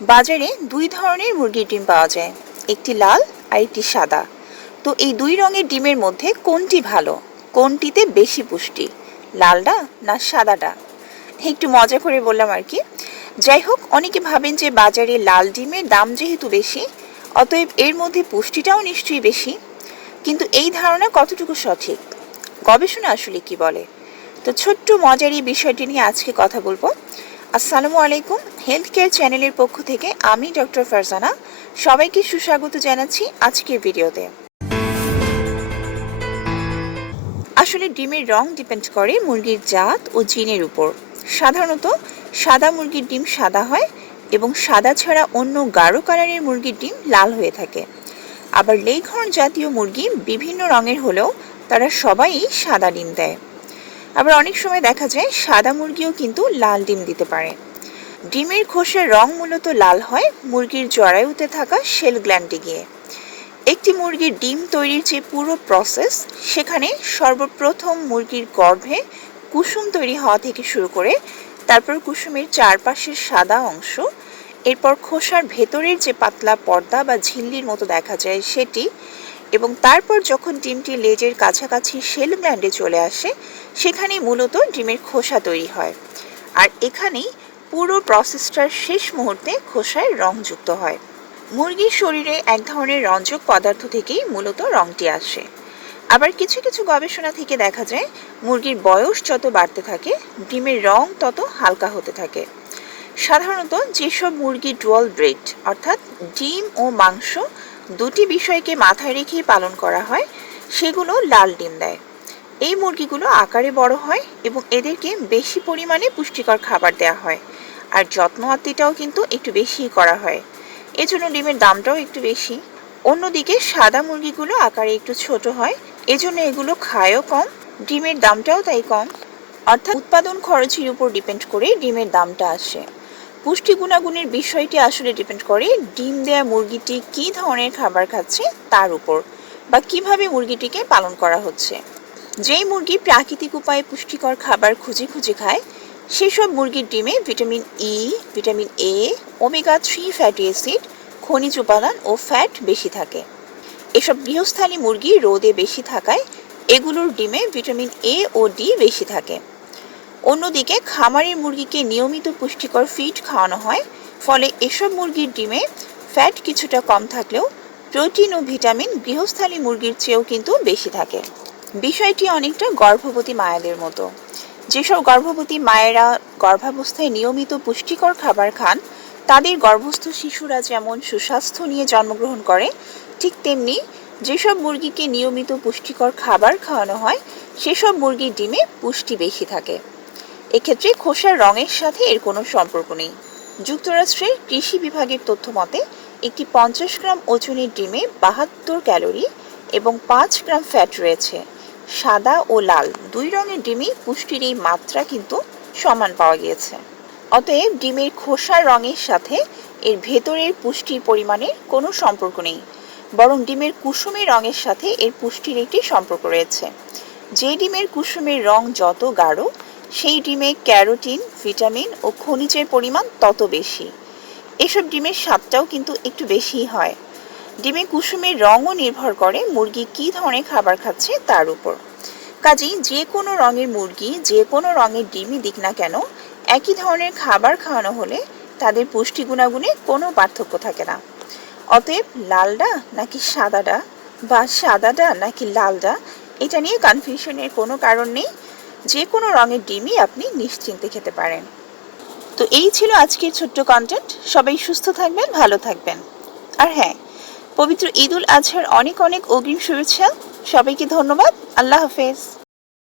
বাজারে দুই ধরনের মুরগির ডিম পাওয়া যায়, একটি লাল আর একটি সাদা। তো এই দুই রঙের ডিমের মধ্যে কোনটি ভালো, কোনটিতে বেশি পুষ্টি লালটা না সাদাটা একটু মজা করে বললাম আর কি। যাই হোক, অনেকে ভাবেন যে বাজারে লাল ডিমের দাম যেহেতু বেশি, অতএব এর মধ্যে পুষ্টিটাও নিশ্চয়ই বেশি। কিন্তু এই ধারণা কতটুকু সঠিক? গবেষণা আসলে কি বলে? তো ছোট্ট মজার এই বিষয়টি নিয়ে আজকে কথা বলব। আসসালামু আলাইকুম হেলথ কেয়ার চ্যানেলের পক্ষ থেকে আমি ডক্টর ফারজানা। সবাইকে সুস্বাগত জানাচ্ছি আজকের ভিডিওতে। আসলে ডিমের রং ডিপেন্ড করে মুরগির জাত ও জিনের উপর। সাধারণত সাদা মুরগির ডিম সাদা হয় এবং সাদা ছাড়া অন্য গাঢ় কালারের মুরগির ডিম লাল হয়ে থাকে। আবার লেঘর্ন জাতীয় মুরগি বিভিন্ন রঙের হলেও তারা সবাই সাদা ডিম দেয়। আবার অনেক সময় দেখা যায় সাদা মুরগিও কিন্তু লাল ডিম দিতে পারে। ডিমের খোসার রং মূলত লাল হয়, মুরগির জরায়ুতে থাকা শেল গ্ল্যান্ডে গিয়ে। একটি মুরগির ডিম তৈরির যে পুরো প্রসেস, সেখানে সর্বপ্রথম মুরগির গর্ভে কুসুম তৈরি হওয়া থেকে শুরু করে, তারপর কুসুমের চারপাশের সাদা অংশ, এরপর খোসার ভেতরের যে পাতলা পর্দা বা ঝিল্লির মতো দেখা যায়, সেটি এবং তারপর যখন ডিমটি লেজের কাছাকাছি শেল গ্ল্যান্ডে চলে আসে, সেখানেই মূলত ডিমের খোসা তৈরি হয়। আর এখানেই পুরো প্রসেসটার শেষ মুহূর্তে খোসায় রং যুক্ত হয়। মুরগির শরীরে এক ধরনের রঞ্জক পদার্থ থেকেই মূলত রংটি আসে। আবার কিছু কিছু গবেষণা থেকে দেখা যায়, মুরগির বয়স যত বাড়তে থাকে, ডিমের রং তত হালকা হতে থাকে। সাধারণত যেসব মুরগি ডুয়াল ব্রেড, অর্থাৎ ডিম ও মাংস দুটি বিষয়কে মাথায় রেখেই পালন করা হয়, সেগুলো লাল ডিম দেয়। এই মুরগিগুলো আকারে বড় হয় এবং এদেরকে বেশি পরিমাণে পুষ্টিকর খাবার দেওয়া হয়। আর যত্ন আত্মিটাও কিন্তু একটু বেশিই করা হয়। এজন্য ডিমের দামটাও একটু বেশি। অন্যদিকে সাদা মুরগিগুলো আকারে একটু ছোট হয়, এজন্য এগুলো খায়ও কম, ডিমের দামটাও তাই কম। অর্থাৎ উৎপাদন খরচের উপর ডিপেন্ড করে ডিমের দামটা আসে। পুষ্টি গুণাগুণের বিষয়টি আসলে ডিপেন্ড করে ডিম দেয়া মুরগিটি কী ধরনের খাবার খাচ্ছে তার উপর বা কীভাবে মুরগিটিকে পালন করা হচ্ছে। যেই মুরগি প্রাকৃতিক উপায়ে পুষ্টিকর খাবার খুঁজে খুঁজে খায়, সেসব মুরগির ডিমে vitamin E vitamin A omega three fatty acid খনিজ উপাদান ও ফ্যাট বেশি থাকে। এসব গৃহস্থালী মুরগি রোদে বেশি থাকায় এগুলোর ডিমে ভিটামিন এ ও ডি বেশি থাকে। অন্যদিকে খামারের মুরগিকে নিয়মিত পুষ্টিকর ফিড খাওয়ানো হয়, ফলে এসব মুরগির ডিমে ফ্যাট কিছুটা কম থাকলেও প্রোটিন ও ভিটামিন গৃহস্থালী মুরগির চেয়েও কিন্তু বেশি থাকে। বিষয়টি অনেকটা গর্ভবতী মায়েদের মতো। যেসব গর্ভবতী মায়েরা গর্ভাবস্থায় নিয়মিত পুষ্টিকর খাবার খান, তাদের গর্ভস্থ শিশুরা যেমন সুস্বাস্থ্য নিয়ে জন্মগ্রহণ করে, ঠিক তেমনি যেসব মুরগিকে নিয়মিত পুষ্টিকর খাবার খাওয়ানো হয়, সেসব মুরগির ডিমে পুষ্টি বেশি থাকে। এক্ষেত্রে খোসার রঙের সাথে এর কোনো সম্পর্ক নেই। যুক্তরাষ্ট্রের কৃষি বিভাগের তথ্য মতে, একটি পঞ্চাশ গ্রাম ওজনের ডিমে বাহাত্তর ক্যালোরি এবং পাঁচ গ্রাম ফ্যাট রয়েছে। সাদা ও লাল দুই রঙের ডিমই পুষ্টির এই মাত্রা কিন্তু সমান পাওয়া গিয়েছে। অতএব ডিমের খোসার রঙের সাথে এর ভেতরের পুষ্টির পরিমাণের কোনো সম্পর্ক নেই, বরং ডিমের কুসুমের রঙের সাথে এর পুষ্টির একটি সম্পর্ক রয়েছে। যে ডিমের কুসুমের রং যত গাঢ় সেই ডিমে ক্যারোটিন, ভিটামিন ও খনিজের পরিমাণ তত বেশি। এসব ডিমের স্বাদটাও কিন্তু একটু বেশিই হয়। ডিমে কুসুমের রঙও নির্ভর করে মুরগি কী ধরনের খাবার খাচ্ছে তার উপর। কাজেই যে কোনো রঙের মুরগি, যে কোনো রঙের ডিমই দিক না কেন, একই ধরনের খাবার খাওয়ানো হলে তাদের পুষ্টি গুণাগুণে কোনো পার্থক্য থাকে না। অতএব লালডা নাকি সাদাডা বা সাদাডা নাকি লালডা, এটা নিয়ে কনফিউশনের কোনো কারণ নেই। যে কোনো রঙের ডিমই আপনি নিশ্চিন্তে খেতে পারেন। তো এই ছিল আজকের ছোট্ট কন্টেন্ট সবাই সুস্থ থাকবেন, ভালো থাকবেন। আর হ্যাঁ পবিত্র ঈদুল আজহার অনেক অনেক অগ্রিম শুভেচ্ছা। সবাইকে ধন্যবাদ। আল্লাহ হাফেজ।